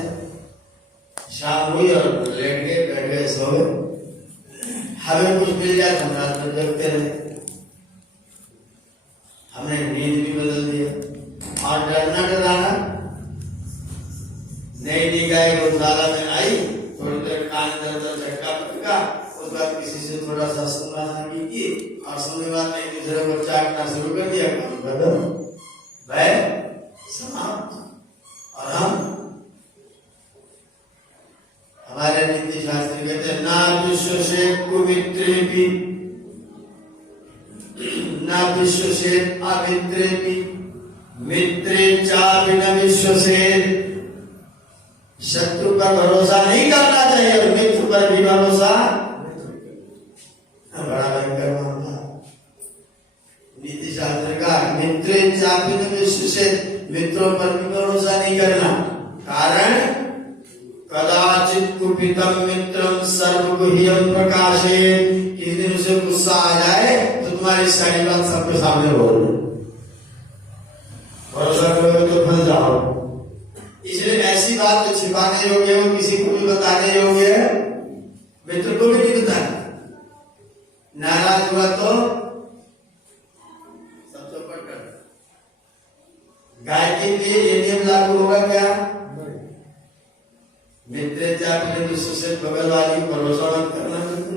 शाम हुई और लेट गए, बैठ गए, सो गए। हमें कुछ मिल जाए तो हम रात में जगते रहे। हमने नींद भी बदल दिया। और डरना डराना नई गाय गौशाला में आई, थोड़ी देर कान दर्द झटका पटका, उसके बाद किसी से थोड़ा सा सुनना की, और सुनने के बाद एक दूसरे को चाटना शुरू कर दिया, काम खत्म, वह समाप्त। और हम, हमारे नीति शास्त्री कहते हैं, ना विश्व से कुमित्रेपि, ना विश्व से अमित्रेपि, मित्रे चापि न विश्व से। शत्रु पर भरोसा नहीं करना चाहिए और मित्र पर भी भरोसा। बड़ा भयंकर मामला नीति शास्त्र का। मित्रे चापि न विश्व से, मित्रों पर भी भरोसा नहीं करना। कारण कदाचित कुपितम मित्रम सर्वगुह्यम प्रकाशेत। किसी दिन उसे गुस्सा आ जाए तो तुम्हारी सारी बात सबके सामने बोल दे, भरोसा करोगे तो फंस जाओ। इसलिए ऐसी बात तो छिपाने योग्य हो, किसी को भी बताने योग्य है, मित्र को भी नहीं बताना। नाराज हुआ तो सब चौपट कर। गाय के लिए ये नियम लागू होगा क्या? मित्र चापि विश्व से, बगल वाली भरोसा मत करना। मित्र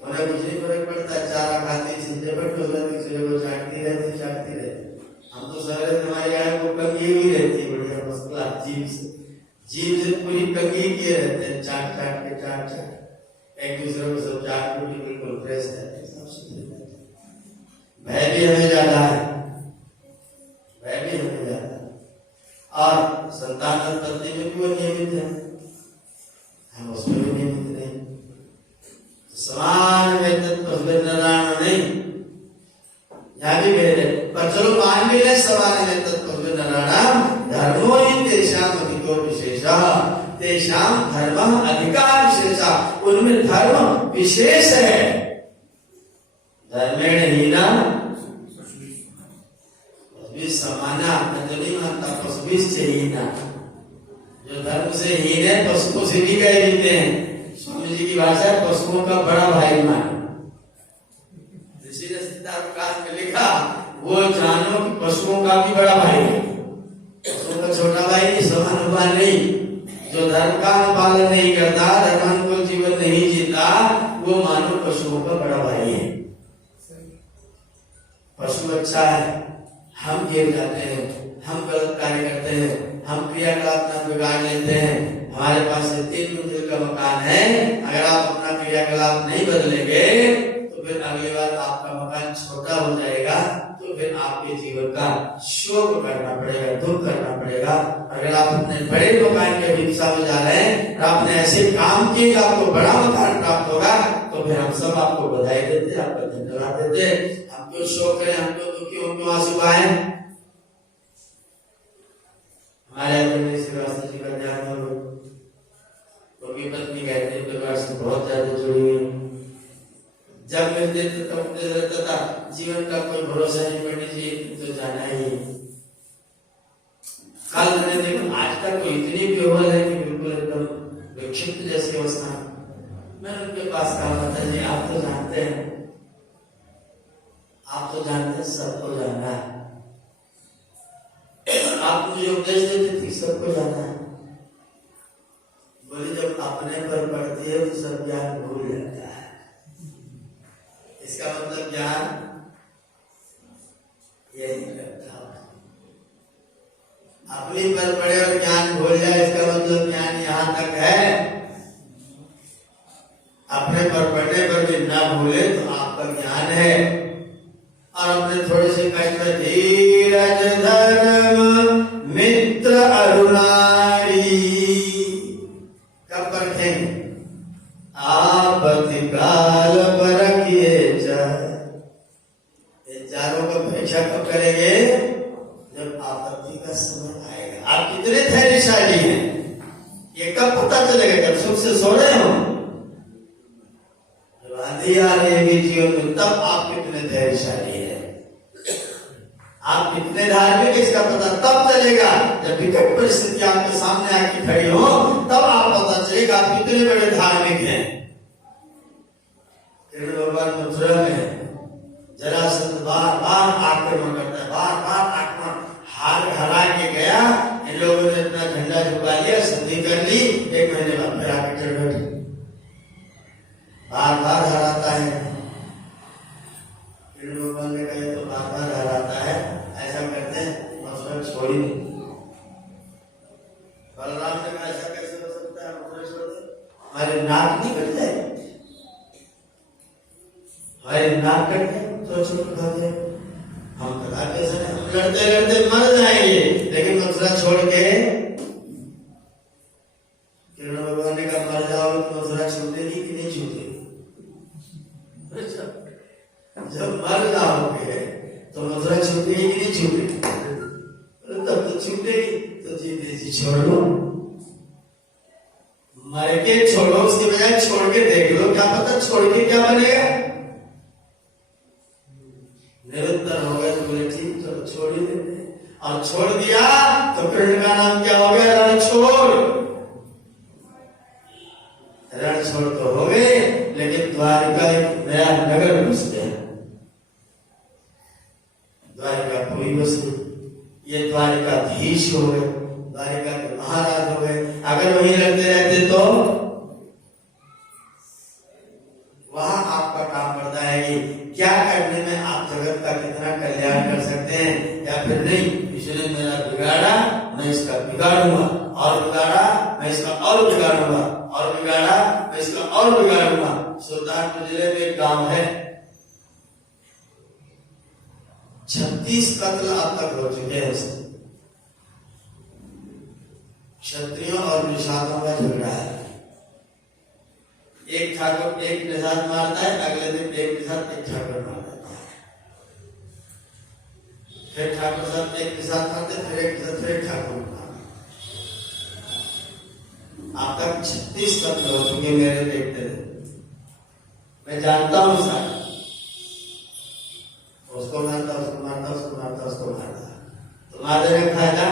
उन्हें कुछ नहीं फर्क पड़ता, चारा खाती, छिंजे पर दूसरे को चाटती रहती। हम तो सारे हमारी गाय को कंगी हुई रहती, बढ़िया मसला, जीभ से पूरी कंगी किए रहते हैं, चाट के एक दूसरे को सब चाट के बिल्कुल फ्रेश रहते हैं, सब सुधरे रहते हैं। भय भी हमें ज्यादा है, और संतान उत्पत्ति में भी वो नियमित है, हम उसमें भी नियमित नहीं। समान में नारायण नहीं, यहाँ भी मेरे, पर चलो मान भी ले समान में तत्व नारायण धर्मो ही तेषाम अधिको विशेषः, तेषाम धर्मः अधिकार विशेषः, उनमें धर्म विशेष है। धर्मेण हीना समाना, मैं तो नहीं मानता पशु से हीना। जो धर्म से हीन है पशुओं से भी गए जीते हैं। स्वामी जी की भाषा है, पशुओं का बड़ा भाई मान। ऋषि ने सिद्धार्थ में लिखा, वो जानो कि पशुओं का भी बड़ा भाई है, पशुओं का छोटा भाई नहीं, समानुपाल नहीं। जो धर्म का अनुपालन नहीं करता, धर्मानुकूल जीवन नहीं जीता, वो मानो पशुओं का बड़ा भाई है। पशु अच्छा है, हम गिर जाते हैं, हम गलत कार्य करते हैं, हम क्रियाकलाप अपना बिगाड़ लेते हैं। हमारे पास 3 मंजिल का मकान है, अगर आप अपना क्रियाकलाप नहीं बदलेंगे तो फिर अगली बार आपका मकान छोटा हो जाएगा, तो फिर आपके जीवन का शोक करना पड़ेगा, दुख करना पड़ेगा। अगर आप अपने बड़े मकान के अभिप्सा में जा रहे हैं और आपने ऐसे काम किए कि आपको बड़ा मकान प्राप्त होगा, तो फिर हम सब आपको बधाई देते, आपका धन्यवाद देते। हम क्यों शोक करें, हम क्यों दुखी, हम क्यों आंसू बहाएं? हमारे आदरणीय श्रीवास्तव जी का ध्यान हो, उनकी पत्नी गायत्री परिवार से बहुत ज्यादा जुड़ी हुई। जब मिलते थे तब मुझे लगता था जीवन का कोई भरोसा नहीं, पंडित जी तो जाना ही। कल मैंने देखा आज तक वो इतनी बेहोश है कि बिल्कुल एकदम विक्षिप्त जैसी अवस्था। मैंने उनके पास कहा, माता जी आप तो जानते हैं, आप तो जानते हैं, सबको जानना है। आप मुझे उपदेश देते थे सबको जानना है। बोले जब अपने पर पड़ती है तो सब ज्ञान भूल जाता है। इसका मतलब ज्ञान ये नहीं करता, अपने पर पड़े और ज्ञान भूल जाए, इसका मतलब ज्ञान यहां तक है। अपने पर पड़ने पर भी ना भूले तो आपका ज्ञान है। और अपने थोड़े से कष्ट में धीरज धर्म मित्र अरुणारी कब परखेंगे? आपत्ति काल परखिए चारों का परीक्षा कब करेंगे? जब आपत्ति का समय आएगा। आप कितने धैर्यशाली हैं ये कब पता चलेगा? जब सुख से सो रहे हो, जब आंधी आ रहेगी जीवन में, तब आप कितने धैर्यशाली हैं, आप कितने धार्मिक, इसका पता तब चलेगा जब विकट परिस्थिति आपके सामने आके खड़ी हो, तब आप पता चलेगा आप कितने बड़े धार्मिक हैं। भगवान मथुरा में जरासंध बार बार आक्रमण करता है, बार बार आक्रमण हरा के गया। इन लोगों ने अपना झंडा झुका लिया, संधि कर ली, 1 महीने बाद फिर आके चढ़ बैठे। बार बार हराता है, भगवान ने कहा तो बार बार हराता है, ऐसा करते हैं मथुरा छोड़ ही दे। बलराम ने कहा ऐसा कैसे हो सकता है, मथुरा छोड़ दे, हमारे नाक नहीं कट जाए, हमारे नाक कट जाए तो छोड़ दे, हम कैसे हम लड़ते लड़ते मर जाएंगे। लेकिन मथुरा छोड़ के भगवान ने कहा मर जाओगे तो मथुरा छूटेगी कि नहीं छूटेगी? जब मर जाओगे तो मथुरा छूटेगी कि नहीं छूटेगी? तब तो छूटेगी, तो जीते जी छोड़ लो, मर के छोड़ो, उसके बजाय छोड़ के देख लो, क्या पता छोड़ के क्या बनेगा। निरंतर हो गए तो बोले ठीक, चलो छोड़ ही देते, और छोड़ दिया तो कृष्ण का नाम क्या हो गया? रणछोड़। रणछोड़ तो हो गए, लेकिन द्वारिका एक नया नगर बस गया, द्वारिकापुरी बस गई। ये द्वारिकाधीश हो गए, द्वारिका के महाराज हो गए। अगर वहीं रहते रहते तो वहां आपका काम पड़ता है कि क्या करने में आप जगत का कितना कल्याण कर सकते हैं या फिर नहीं। इसने मेरा बिगाड़ा, मैं इसका बिगाड़ूंगा, और बिगाड़ा मैं इसका और बिगाड़ूंगा, और बिगाड़ा मैं इसका और बिगाड़ूंगा। सुल्तानपुर जिले में एक गांव है, 36 कत्ल अब तक हो चुके हैं। क्षत्रियों और निषादों का झगड़ा है। एक ठाकुर एक निषाद मारता है, अगले दिन एक निषाद एक ठाकुर मारता है, फिर ठाकुर साहब एक निषाद मारते, फिर एक निषाद, फिर ठाकुर मारता। अब तक 36 कत्ल हो चुके मेरे देखते थे, मैं जानता हूं सर, उसको मारता, उसको मारता, उसको मारता, उसको मारता। तो मारने का फायदा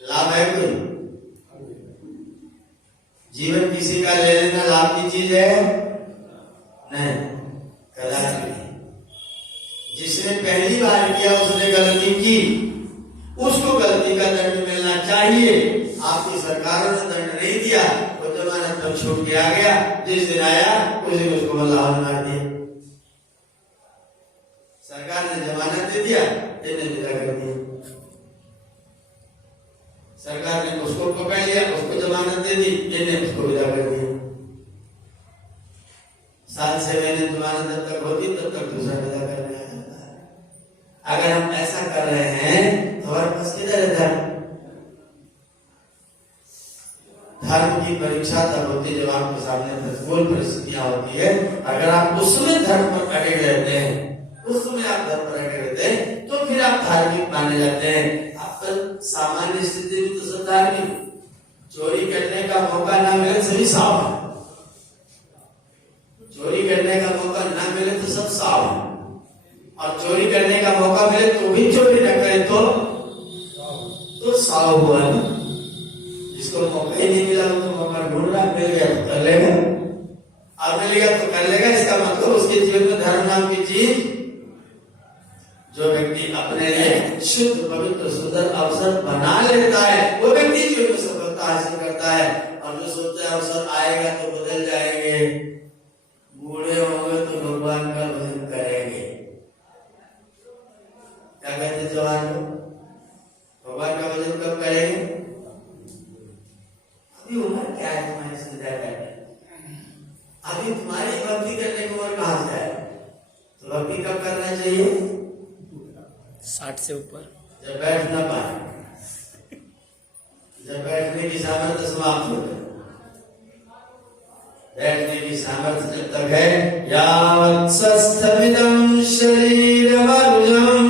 लाभ है कोई? जीवन किसी का ले लेना लाभ की चीज है नहीं, कदापि नहीं। जिसने पहली बार किया उसने गलती की, उसको गलती का दंड मिलना चाहिए। आपकी सरकारों ने दंड नहीं दिया, वो जमानत तब छूट के आ गया, जिस दिन आया उस दिन उसको मल्लाह मार दिया। सरकार ने जमानत दे दिया, इन्हें विदा कर दिया। सरकार ने उसको पकड़ लिया, उसको जमानत दे दी, इन्हें उसको विदा कर दिया। 7-6 महीने जमानत जब तक होती तब तक दूसरा विदा कर दिया जाता है। अगर हम ऐसा कर रहे हैं तो हमारे पास किधर है धर्म? धर्म की परीक्षा तब होती है जब आपके सामने प्रतिकूल परिस्थितियां होती है। अगर आप उसमें धर्म पर अड़े रहते हैं, उसमें आप धर्म पर अड़े रहते हैं, तो फिर आप धार्मिक माने जाते हैं। आप सामान्य स्थिति में तो सब धार्मिक, चोरी करने का मौका ना मिले सभी सावधान, चोरी करने का मौका ना मिले तो सब सावधान, और चोरी करने का मौका मिले तो भी चोरी न करे तो साव हुआ ना। जिसको मौका ही नहीं मिला वो तो मौका ढूंढ रहा, मिल गया तो कर लेगा, और मिलेगा तो कर लेगा। इसका मतलब उसके जीवन में धर्म नाम की चीज, जो व्यक्ति अपने लिए शुद्ध पवित्र सुंदर अवसर बना लेता है वो व्यक्ति जीवन में सफलता हासिल करता है। और जो सोचता है अवसर आएगा तो बदल जाएंगे, बूढ़े होंगे तो भगवान का भजन करेंगे, क्या कहते जवान को, भगवान का भजन कब करेंगे? अभी उम्र क्या है तुम्हारी सुविधा करने, अभी तुम्हारी भक्ति करने की उम्र कहां से है? तो भक्ति कब करना चाहिए? 60 से ऊपर, जब बैठ ना पाए, जब बैठने की सामर्थ्य समाप्त हो गई। बैठने की सामर्थ्य जब तक है, यावत् स्वस्थमिदं शरीरमरुजम्,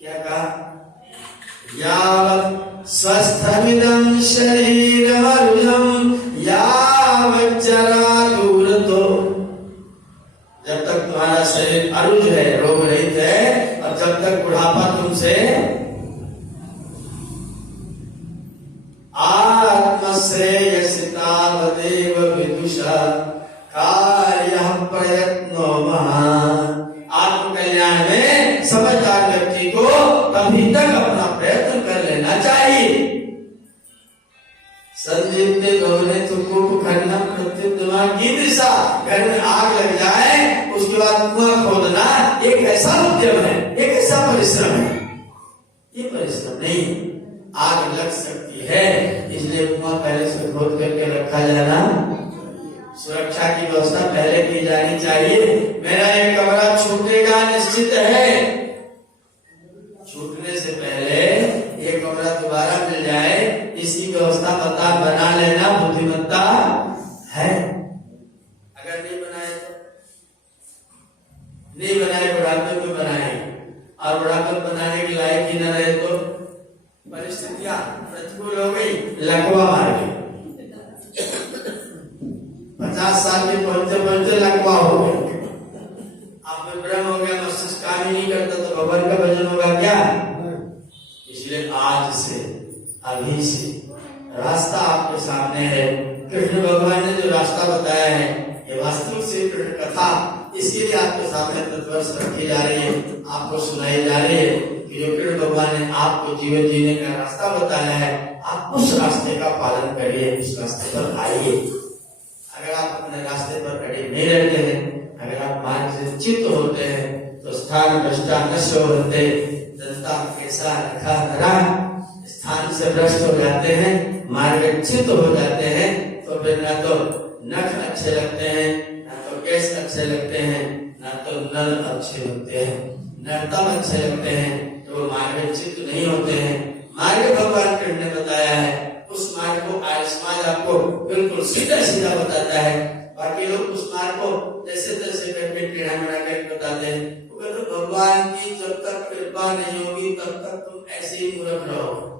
क्या कहा? यावत् स्वस्थमिदं शरीरमरुजम् यावत् जरा दूरतो, जब तक तुम्हारा शरीर अरुज है, रोग रहित है, और जब तक बुढ़ापा तुमसे आत्मश्रेयसितावदेव विदुषा कार्यः प्रयत्नो महान्। आत्मकल्याण में समझदार व्यक्ति को तभी तक अपना प्रयत्न कर लेना चाहिए। संजीवते गौने तुमको खन्ना प्रत्युत्तमा की दिशा, घर में आग लग जाए उसके बाद कुआं खोदना एक ऐसा उद्यम है, एक ऐसा परिश्रम है। ये परिश्रम नहीं, आग लग सकती है, इसलिए कुआं पहले से खोद करके रखा जाना, सुरक्षा की व्यवस्था पहले की जानी चाहिए। मेरा एक कमरा छूटेगा निश्चित है, छूटने से पहले ये कमरा दोबारा मिल जाए इसकी व्यवस्था बना लेना बुद्धिमत्ता है। अगर नहीं बनाए तो नहीं बनाए, बुढ़ापे में बनाए, और बुढ़ापे बनाने के लायक ही न रहे तो परिस्थितियां प्रतिकूल हो गई, लकवा मार गई, 50 साल के पहुंचते पहुंचते लकवा हो गई, आप में भ्रम हो गया, मस्तिष्क काम ही नहीं करता, तो भगवान का भजन होगा क्या? इसलिए आज से, अभी से रास्ता आपके सामने है। कृष्ण भगवान ने जो रास्ता बताया है, ये वास्तविक श्री कृष्ण कथा, इसके लिए आपके सामने तत्वर्ष रखी जा रही है, आपको सुनाई जा रही है कि जो कृष्ण भगवान ने आपको जीवन जीने का रास्ता बताया है, आप उस रास्ते का पालन करिए, उस रास्ते पर आइए। अगर आप अपने रास्ते पर खड़े नहीं रहते हैं, अगर आप मार्ग से चित्त होते हैं, तो स्थान भ्रष्टा नश्य होते, जनता कैसा रखा धरा, स्थान से भ्रष्ट हो जाते हैं, मार्गच्युत हो जाते हैं, तो फिर ना तो नख अच्छे लगते हैं, ना तो केस अच्छे लगते हैं, ना तो नल अच्छे होते हैं, नर्तम अच्छे लगते हैं, तो मार्गच्युत नहीं होते हैं। मार्ग भगवान कृष्ण ने बताया है, उस मार्ग को आर्य समाज आपको बिल्कुल सीधा सीधा बताता है। बाकी लोग उस मार्ग को जैसे तैसे करके टेढ़ा मेढ़ा करके बताते हैं। वो कहते भगवान की जब तक कृपा नहीं होगी तब तक तुम ऐसे ही मूर्ख रहोगे,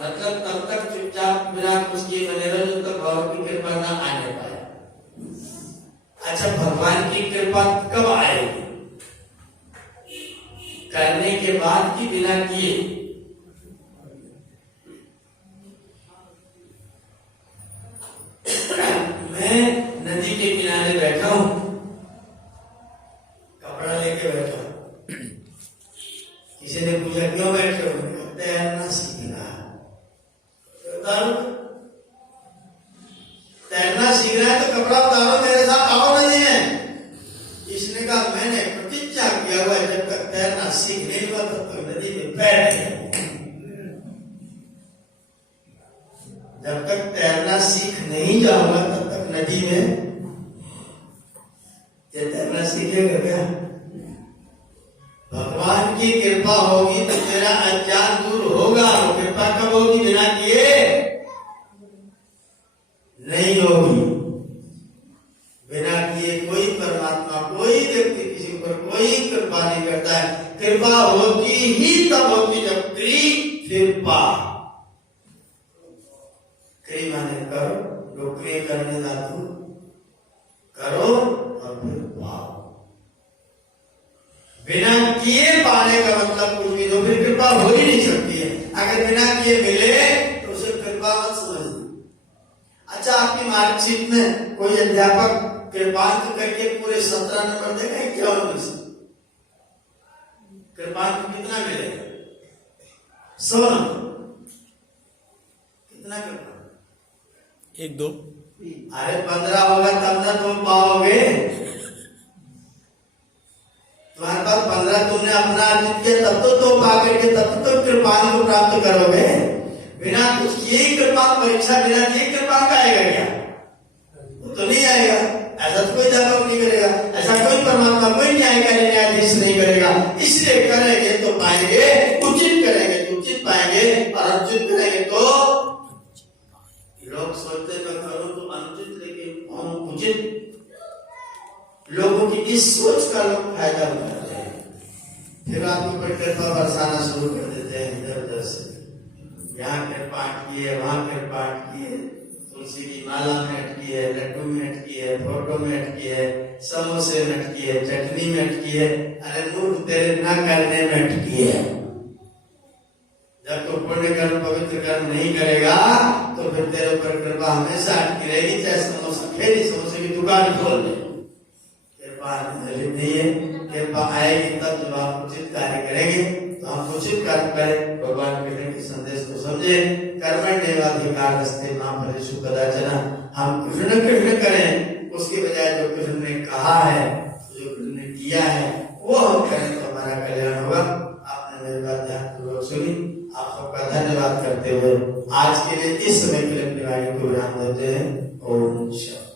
मतलब तब तक चुपचाप बिना कुछ किए बने रहो जब तक भगवान की कृपा ना आने पाए। अच्छा, भगवान की कृपा कब आएगी? करने के बाद की बिना किए। मैं नदी के किनारे बैठा हूं, कपड़ा लेके बैठा हूं, किसी ने पूछा क्यों बैठे हो? तैरना सीखना। तैरना सीख रहा है तो कपड़ा उतारो, मेरे साथ आओ नहीं है। इसने कहा मैंने प्रतिज्ञा किया हुआ है जब तक तैरना सीख नहीं हुआ तब तक नदी में पैर नहीं, जब तक तैरना सीख नहीं जाऊंगा तब तक नदी में तैरना सीखेगा क्या? की कृपा होगी तो तेरा अज्ञान दूर होगा। कृपा कब होगी? बिना किए नहीं होगी। बिना किए कोई परमात्मा, कोई व्यक्ति किसी पर कोई कृपा नहीं करता है। कृपा होती ही तब होती जब क्री फिर पा। क्री माने करो, डोकरी करने धातु, करो और फिर पाओ। बिना किए पाने का मतलब कुछ भी, तो फिर कृपा हो ही नहीं सकती है। अगर बिना किए मिले तो उसे कृपा मत समझना। अच्छा, आपकी मार्कशीट में कोई अध्यापक कृपांक करके पूरे 17 नंबर देगा, 51 में से कृपांक कितना मिलेगा? 100 नंबर। कितना कृपांक? 1 2। अरे 15 होगा तब ना तुम पाओगे। तुम्हारे पास 15 तुमने अपना अर्जित किया तब तो तुम पा करके तब तो कृपांक को प्राप्त करोगे। बिना कुछ किए ही कृपांक, परीक्षा बिना किए कृपांक आएगा क्या? वो तो नहीं आएगा। ऐसा तो कोई अध्यापक नहीं करेगा, ऐसा कोई परमात्मा, कोई न्यायकारी न्यायाधीश नहीं करेगा। इसलिए करेंगे तो पाएंगे, उचित करेंगे तो उचित पाएंगे, और अनुचित करेंगे तो लोग सोचते मैं करूं तो अनुचित, लेकिन उचित। लोगों की इस सोच का लोग फायदा उठाते हैं, फिर आपके ऊपर कृपा बरसाना शुरू कर देते हैं इधर उधर से। यहाँ कृपाठ किए, वहां कृपाठ किए, तुलसी की माला में अटकी है, लड्डू में अटकी है, फोटो में अटकी है, समोसे में अटकी है, चटनी में अटकी है। अरे मूर्ख तेरे न करने में अटकी है। जब तो पुण्य कर्म पवित्र कर्म नहीं करेगा तो फिर तेरे ऊपर कृपा हमेशा अटकी रहेगी, चाहे समोसा खेली, समोसे की दुकान खोल ले। कृपा नहीं है। कृपा आएगी तब जब आप उचित कार्य करेंगे, तो हम उचित कार्य करें, भगवान कृष्ण के संदेश को समझे। कर्मण्येवाधिकारस्ते मा फलेषु कदाचन। हम कृष्ण कृष्ण करें, उसके बजाय जो कृष्ण ने कहा है, जो कृष्ण ने किया है, वो हम करें तो हमारा कल्याण होगा। आपने मेरी बात ध्यानपूर्वक सुनी, आप सबका धन्यवाद करते हुए आज के लिए इस समय के लिए अपनी वाणी को विराम देते हैं। ओम शांति।